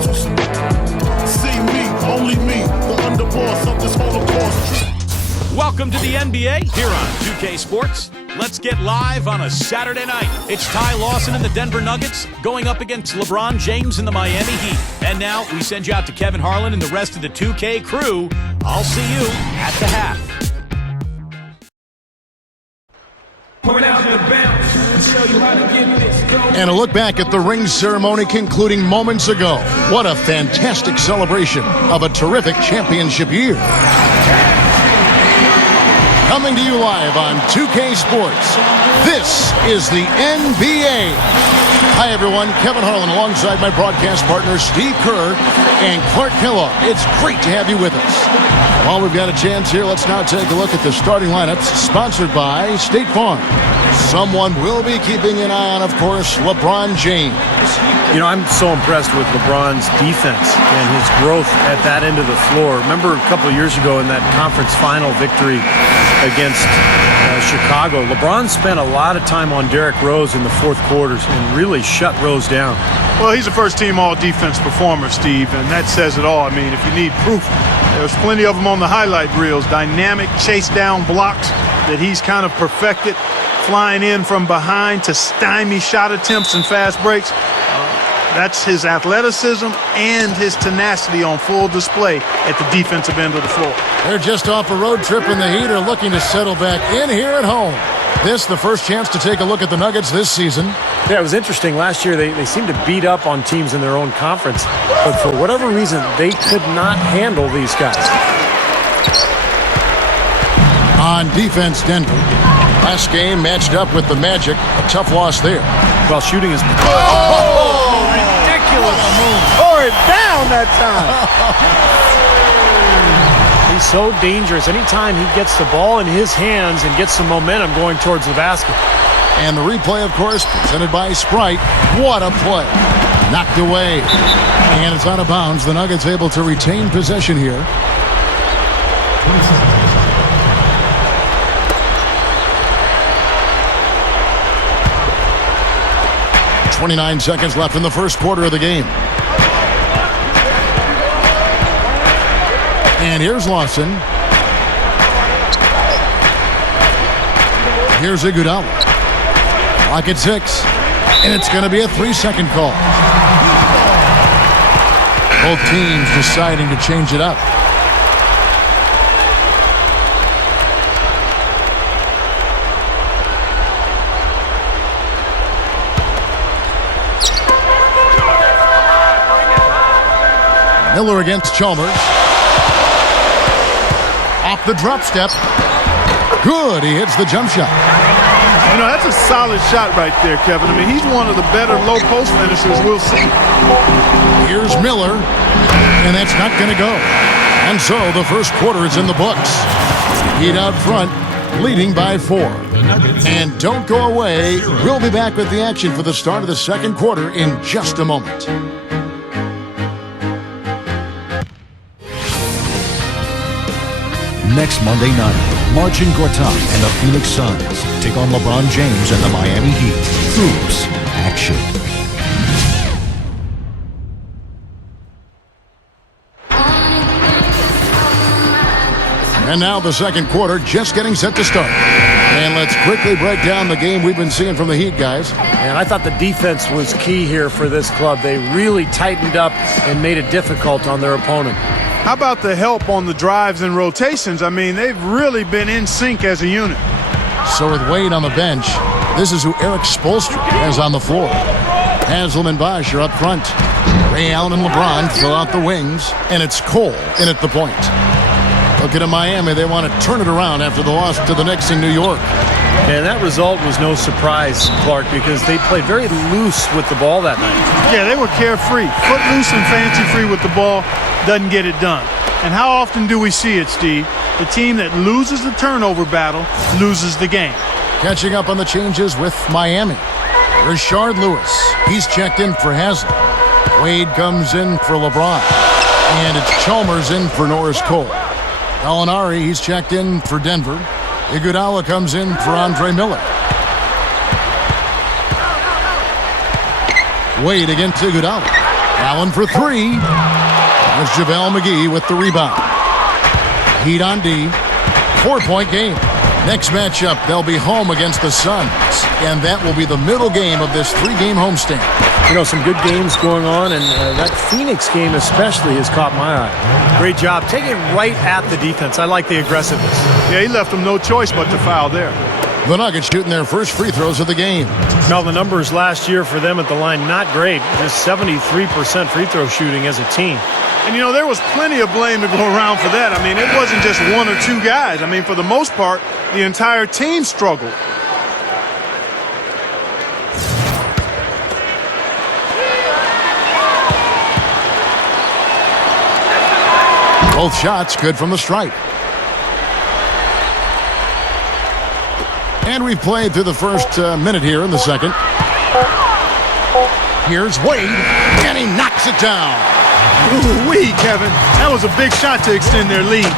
See me, only me, the underboss of this Holocaust. Welcome to the NBA here on 2K Sports. Let's get live on a Saturday night. It's Ty Lawson and the Denver Nuggets going up against LeBron James and the Miami Heat. And now we send you out to Kevin Harlan and the rest of the 2K crew. I'll see you at the half. And a look back at the ring ceremony concluding moments ago. What a fantastic celebration of a terrific championship year. Coming to you live on 2K Sports, this is the NBA. Hi, everyone. Kevin Harlan alongside my broadcast partners Steve Kerr and Clark Kellogg. It's great to have you with us. While we've got a chance here, let's now take a look at the starting lineups sponsored by State Farm. Someone will be keeping an eye on, of course, LeBron James. You know, I'm so impressed with LeBron's defense and his growth at that end of the floor. Remember a couple of years ago in that conference final victory against Chicago, LeBron spent a lot of time on Derrick Rose in the fourth quarters and really shut Rose down. Well, he's a first-team all-defense performer, Steve, and that says it all. I mean, if you need proof, there's plenty of them on the highlight reels. Dynamic chase-down blocks that he's kind of perfected, flying in from behind to stymie shot attempts and fast breaks. That's his athleticism and his tenacity on full display at the defensive end of the floor. They're just off a road trip, and the Heat are looking to settle back in here at home. This, the first chance to take a look at the Nuggets this season. Yeah, it was interesting. Last year, they seemed to beat up on teams in their own conference. But for whatever reason, they could not handle these guys. On defense, Denver. Last game matched up with the Magic. A tough loss there. Well, shooting is... Ridiculous. Tore it down that time. He's so dangerous. Anytime he gets the ball in his hands and gets some momentum going towards the basket. And the replay, of course, presented by Sprite. What a play. Knocked away. And it's out of bounds. The Nuggets able to retain possession here. 29 seconds left in the first quarter of the game. And here's Lawson. Here's Iguodala. Clock at 6. And it's going to be a 3-second call. Both teams deciding to change it up. Miller against Chalmers. Off the drop step. Good. He hits the jump shot. You know, that's a solid shot right there, Kevin. I mean, he's one of the better low post finishers we'll see. Here's Miller. And that's not going to go. And so the first quarter is in the books. Heat out front, leading by 4. And don't go away. We'll be back with the action for the start of the second quarter in just a moment. Next Monday night, Marcin Gortat and the Phoenix Suns take on LeBron James and the Miami Heat. Hoops action. And now the second quarter just getting set to start. And let's quickly break down the game we've been seeing from the Heat, guys. And I thought the defense was key here for this club. They really tightened up and made it difficult on their opponent. How about the help on the drives and rotations? I mean, they've really been in sync as a unit. So with Wade on the bench, this is who Eric Spoelstra has on the floor. Haslem and Bosh are up front. Ray Allen and LeBron fill out the wings, and it's Cole in at the point. Looking at Miami, they want to turn it around after the loss to the Knicks in New York. And that result was no surprise, Clark, because they played very loose with the ball that night. Yeah, they were carefree. Footloose and fancy-free with the ball doesn't get it done. And how often do we see it, Steve? The team that loses the turnover battle loses the game. Catching up on the changes with Miami. Rashard Lewis. He's checked in for Haslem. Wade comes in for LeBron. And it's Chalmers in for Norris Cole. Gallinari, he's checked in for Denver. Iguodala comes in for Andre Miller. Wade against Iguodala. Allen for three. There's JaVale McGee with the rebound. Heat on D. 4-point game. Next matchup, they'll be home against the Suns. And that will be the middle game of this 3-game homestand. You know, some good games going on, and that Phoenix game especially has caught my eye. Great job. Take it right at the defense. I like the aggressiveness. Yeah, he left them no choice but to foul there. The Nuggets shooting their first free throws of the game. Now, the numbers last year for them at the line, not great. Just 73% free throw shooting as a team. And, you know, there was plenty of blame to go around for that. I mean, it wasn't just one or two guys. I mean, for the most part, the entire team struggled. Both shots good from the stripe. And we've played through the first minute here in the second. Here's Wade, and he knocks it down. Ooh-wee, Kevin. That was a big shot to extend their lead.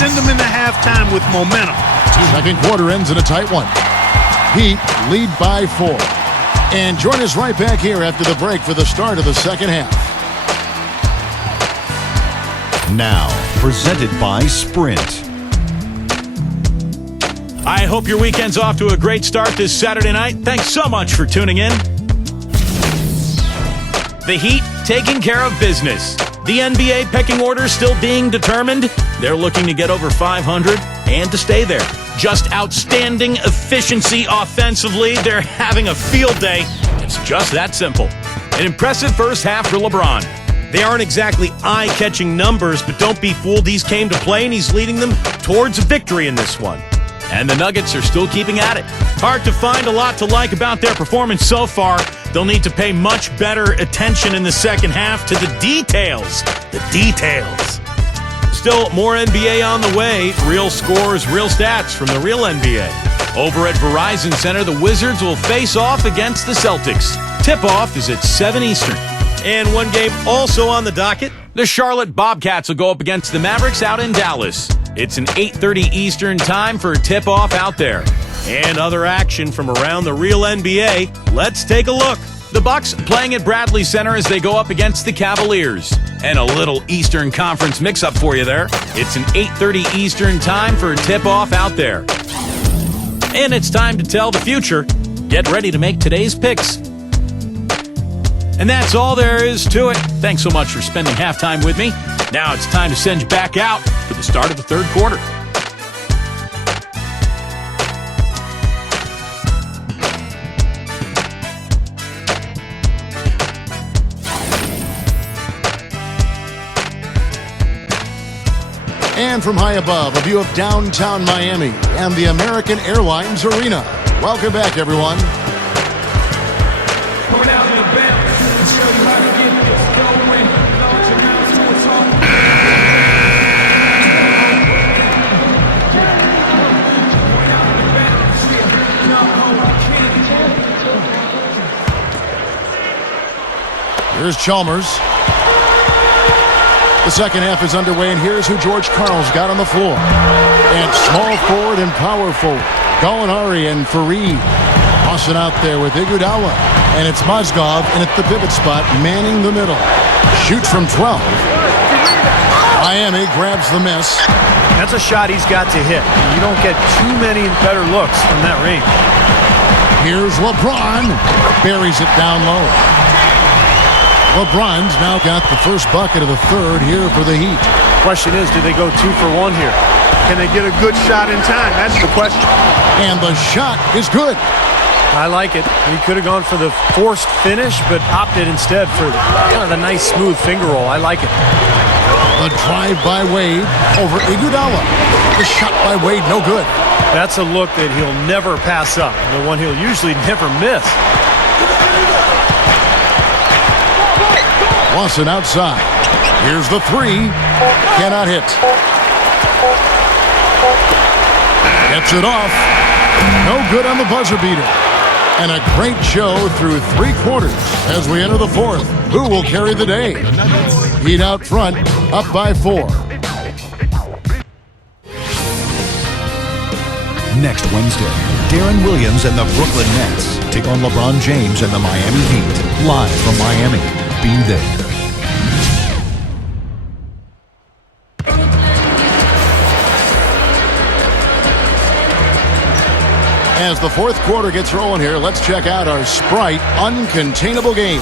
Send them into halftime with momentum. Second quarter ends in a tight one. Heat lead by 4. And join us right back here after the break for the start of the second half. Now, presented by Sprint. I hope your weekend's off to a great start this Saturday night. Thanks so much for tuning in. The Heat taking care of business. The NBA pecking order still being determined. They're looking to get over 500 and to stay there. Just outstanding efficiency offensively. They're having a field day. It's just that simple. An impressive first half for LeBron. They aren't exactly eye-catching numbers, but don't be fooled. He's came to play, and he's leading them towards a victory in this one. And the Nuggets are still keeping at it. Hard to find a lot to like about their performance so far. They'll need to pay much better attention in the second half to the details. The details. Still more NBA on the way. Real scores, real stats from the real NBA. Over at Verizon Center, the Wizards will face off against the Celtics. Tip-off is at 7 Eastern. And one game also on the docket. The Charlotte Bobcats will go up against the Mavericks out in Dallas. It's an 8:30 Eastern time for a tip-off out there. And other action from around the real NBA. Let's take a look. The Bucks playing at Bradley Center as they go up against the Cavaliers. And a little Eastern Conference mix-up for you there. It's an 8:30 Eastern time for a tip-off out there. And it's time to tell the future. Get ready to make today's picks. And that's all there is to it. Thanks so much for spending halftime with me. Now it's time to send you back out for the start of the third quarter. And from high above, a view of downtown Miami and the American Airlines Arena. Welcome back, everyone. Going out in the back, show you how to get this going. Launch announcements on. Going out in the back, see a young home kid. Here's Chalmers. The second half is underway, and here's who George Karl's got on the floor. And small forward and power forward, Gallinari and Faried. Lawson out there with Iguodala. And it's Mozgov in at the pivot spot, manning the middle. Shoots from 12. Miami grabs the miss. That's a shot he's got to hit. You don't get too many better looks from that range. Here's LeBron. Buries it down low. LeBron's now got the first bucket of the third here for the Heat. Question is, do they go 2 for 1 here? Can they get a good shot in time? That's the question. And the shot is good. I like it. He could have gone for the forced finish, but opted instead for kind of the nice smooth finger roll. I like it. The drive by Wade over Iguodala. The shot by Wade, no good. That's a look that he'll never pass up. The one he'll usually never miss. Lawson outside. Here's the three. Cannot hit. Gets it off. No good on the buzzer beater. And a great show through 3 quarters as we enter the fourth. Who will carry the day? Heat out front, up by 4. Next Wednesday, Darren Williams and the Brooklyn Nets take on LeBron James and the Miami Heat. Live from Miami. Be there. as the fourth quarter gets rolling here, let's check out our Sprite Uncontainable Game.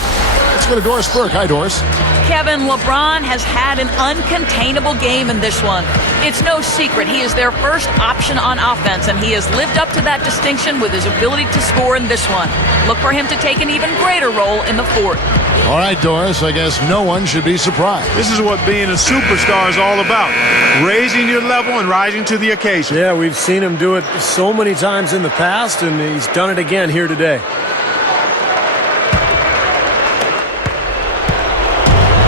Let's go to Doris Burke. Hi, Doris. Kevin, LeBron has had an uncontainable game in this one. It's no secret he is their first option on offense, and he has lived up to that distinction with his ability to score in this one. Look for him to take an even greater role in the fourth. All right, Doris, I guess no one should be surprised. This is what being a superstar is all about. Raising your level and rising to the occasion. Yeah, we've seen him do it so many times in the past, and he's done it again here today.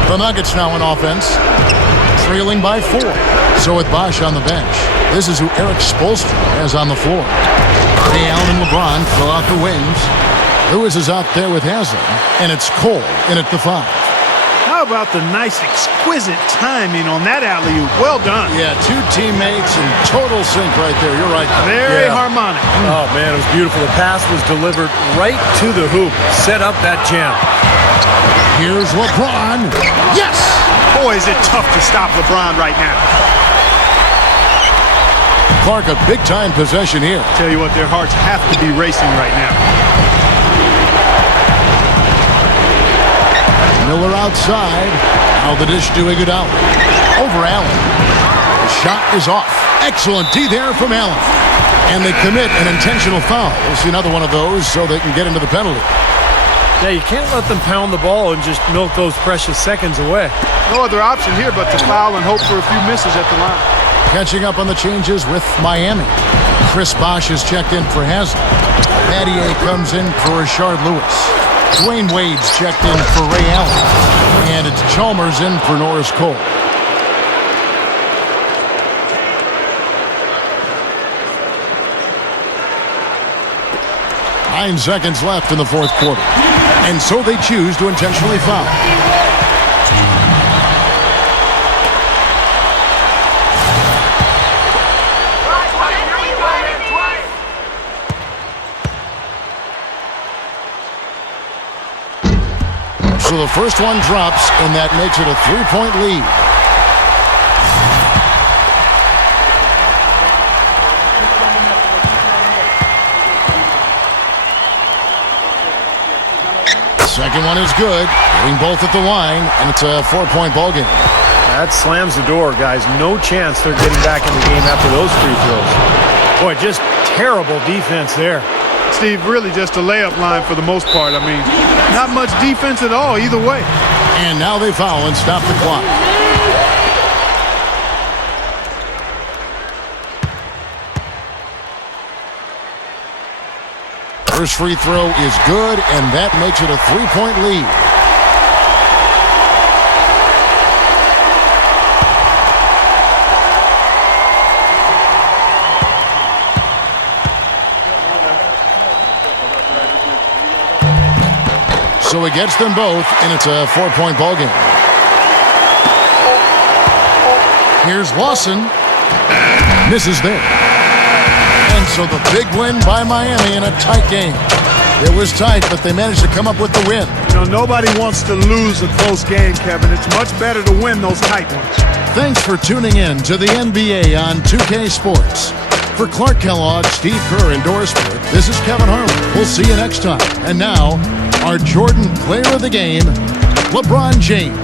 The Nuggets now in offense, trailing by 4. So with Bosh on the bench, this is who Eric Spoelstra has on the floor. Ray Allen and LeBron fill out the wings. Lewis is out there with Haslam, and it's Cole in at the 5. How about the nice, exquisite timing on that alley-oop? Well done. Yeah, two teammates in total sync right there. You're right. Very harmonic. Oh, man, it was beautiful. The pass was delivered right to the hoop. Set up that jam. Here's LeBron. Yes! Boy, is it tough to stop LeBron right now. Clark, a big-time possession here. Tell you what, their hearts have to be racing right now. Miller outside. Now the dish to Iguodala. Over Allen. The shot is off. Excellent D there from Allen. And they commit an intentional foul. We'll see another one of those so they can get into the penalty. Yeah, you can't let them pound the ball and just milk those precious seconds away. No other option here but to foul and hope for a few misses at the line. Catching up on the changes with Miami. Chris Bosh is checked in for Haslam. Battier comes in for Rashard Lewis. Dwyane Wade's checked in for Ray Allen. And it's Chalmers in for Norris Cole. Nine seconds left in the fourth quarter. And so they choose to intentionally foul. So the first one drops, and that makes it a 3-point lead. Second one is good. Getting both at the line, and it's a 4-point ball game. That slams the door, guys. No chance they're getting back in the game after those free throws. Boy, just terrible defense there. Steve, really just a layup line for the most part. I mean, not much defense at all either way. And now they foul and stop the clock. First free throw is good, and that makes it a 3-point lead. So it gets them both, and it's a 4-point ball game. Here's Lawson. Misses there. And so the big win by Miami in a tight game. It was tight, but they managed to come up with the win. You know, nobody wants to lose a close game, Kevin. It's much better to win those tight ones. Thanks for tuning in to the NBA on 2K Sports. For Clark Kellogg, Steve Kerr, and Doris Burke, this is Kevin Harlan. We'll see you next time. And now, our Jordan Player of the Game, LeBron James.